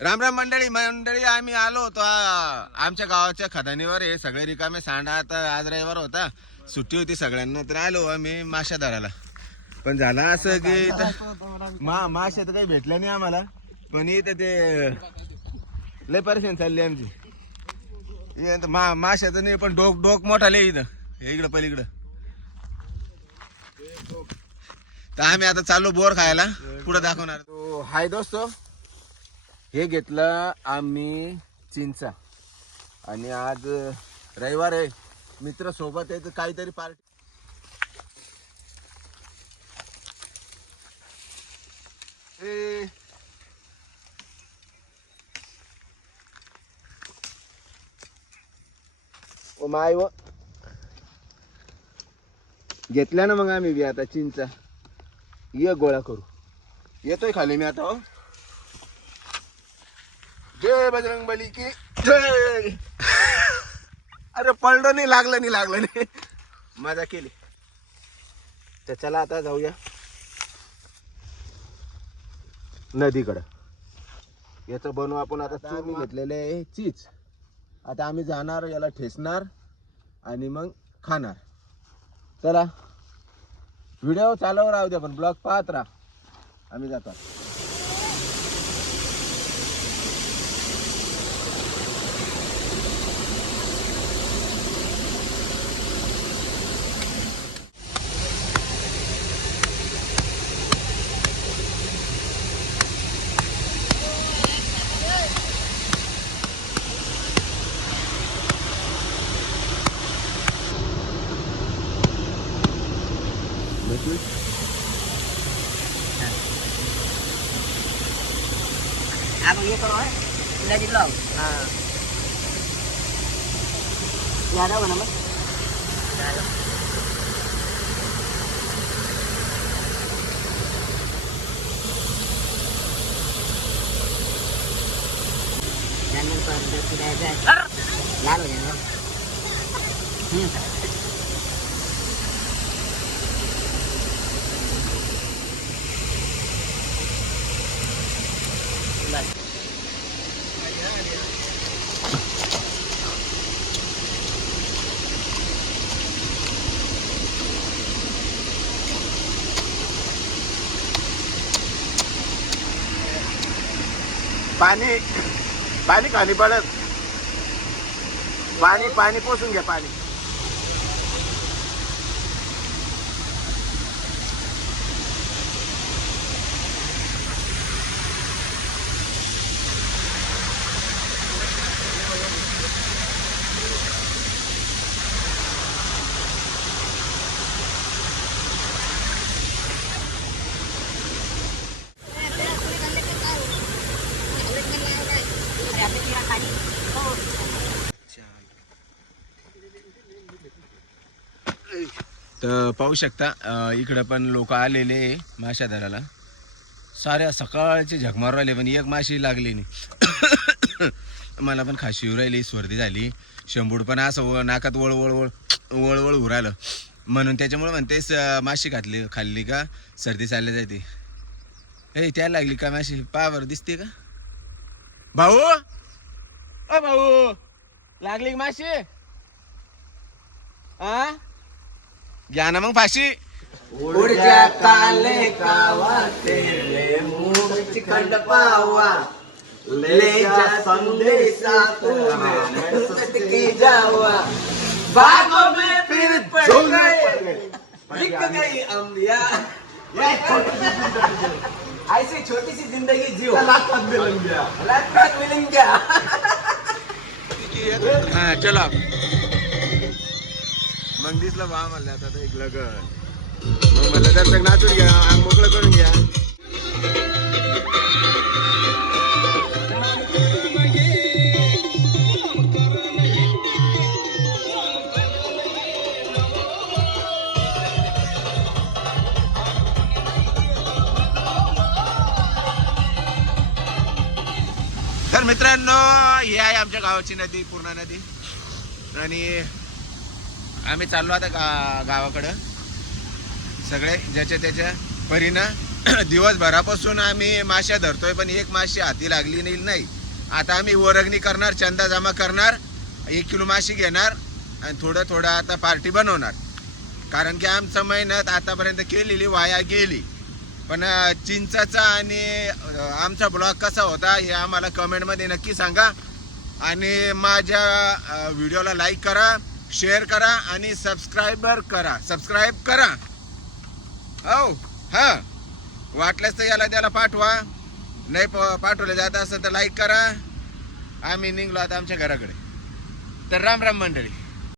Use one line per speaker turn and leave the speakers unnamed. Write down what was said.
राम राम मंडळी मंडळी आम्ही आलो होतो. आमच्या गावाच्या खदानीवर हे सगळे रिकामे सांडा आता आज रविवार होता. सुट्टी होती सगळ्यांना तर आलो आम्ही माशा धरायला. पण झालं असं की मा माशा तर काही भेटल्या नाही आम्हाला. पण इथं ते लय परेशान चालली आमची. मा मा तर नाही पण डोक डोक मोठा लय इथं. इकडं पलीकडं. तर आम्ही आता चाललो बोर खायला. पुढे दाखवणार. हाय दोस्तो. हे घेतलं आम्ही चिंचा. आणि आज रविवार आहे. मित्र सोबत आहे तर काहीतरी पार्टी. ए. ओ माय व. घेतल्या ना मग आम्ही बी आता चिंचा. ये गोळा करू. येतोय खाली मी आता हो. जय बजरंग बली की जय. अरे पडलो नाही लागलं नाही लागलं नाही. मजा केली. तर चला आता जाऊया. नदीकडं. याचं बनवू आपण आता चुरून घेतलेलं आहे चीज. आता आम्ही जाणार याला ठेसणार आणि मग खाणार. चला. व्हिडिओ चालव राहू द्या पण ब्लॉग पाहत राहा. आम्ही जातो.
Abang. Sudah di belum? Ha. Ya ada mana mas? Ada. Jangan pada tidak ada. Lalu jangan. Hmm. Bye.
पाणी पाणी खाली पडत. पाणी पाणी पोसून घ्या पाणी. तर पाहू शकता इकडं पण लोक आलेले माशा धरायला साऱ्या सकाळचे झगमार राहिले पण एक माशी लागली नाही. मला पण खाशी येऊ राहिली सर्दी झाली. शंभूड पण असं व- नाकात वळ वळ वळ वळ होऊ उरालं म्हणून त्याच्यामुळे म्हणते माशी खाल्ली खाल्ली का? सर्दी चालली जाते. ए त्या लागली का माशी? पावर दिसते का? भाऊ! अ भाऊ! लागली का माशी? आ? घ्या ना मग फाशी.
उडच्या काले कावा पावा ले जा संदेशा तुम्हें की जावा. बागों में फिर पड़ गए बिक गई अंबिया ऐसी छोटी सी जिंदगी जियो लाखात मिलेंगे लाखात मिलेंगे
हा चला. मग दिसलं बा म्हणलं आता एक लगन. मग म्हणलं दर्शक नाचून घ्या अंग मोकळं करून घ्या. तर मित्रांनो ही आहे आमच्या गावाची नदी पूर्णा नदी. आणि आम्ही चाललो आता गा गावाकडं. सगळे ज्याच्या त्याच्या परीनं दिवसभरापासून आम्ही माश्या धरतोय पण एक माशी हाती लागली नाही नाही. आता आम्ही वर्गणी करणार चंदा जमा करणार एक किलो माशी घेणार आणि थोडं थोडं आता पार्टी बनवणार. कारण की आमचं मेहनत आतापर्यंत केलेली वाया गेली. पण चिंचाचा आणि आमचा ब्लॉग कसा होता हे आम्हाला कमेंटमध्ये नक्की सांगा. आणि माझ्या व्हिडिओला लाईक करा. शेअर करा आणि सबस्क्रायबर करा. सबस्क्राईब करा. हो हां. वाटल्यास तर याला त्याला पाठवा. नाही प- पाठवलं जात असं तर लाईक करा. आम्ही निघलो आता आमच्या घराकडे. तर राम राम मंडळी.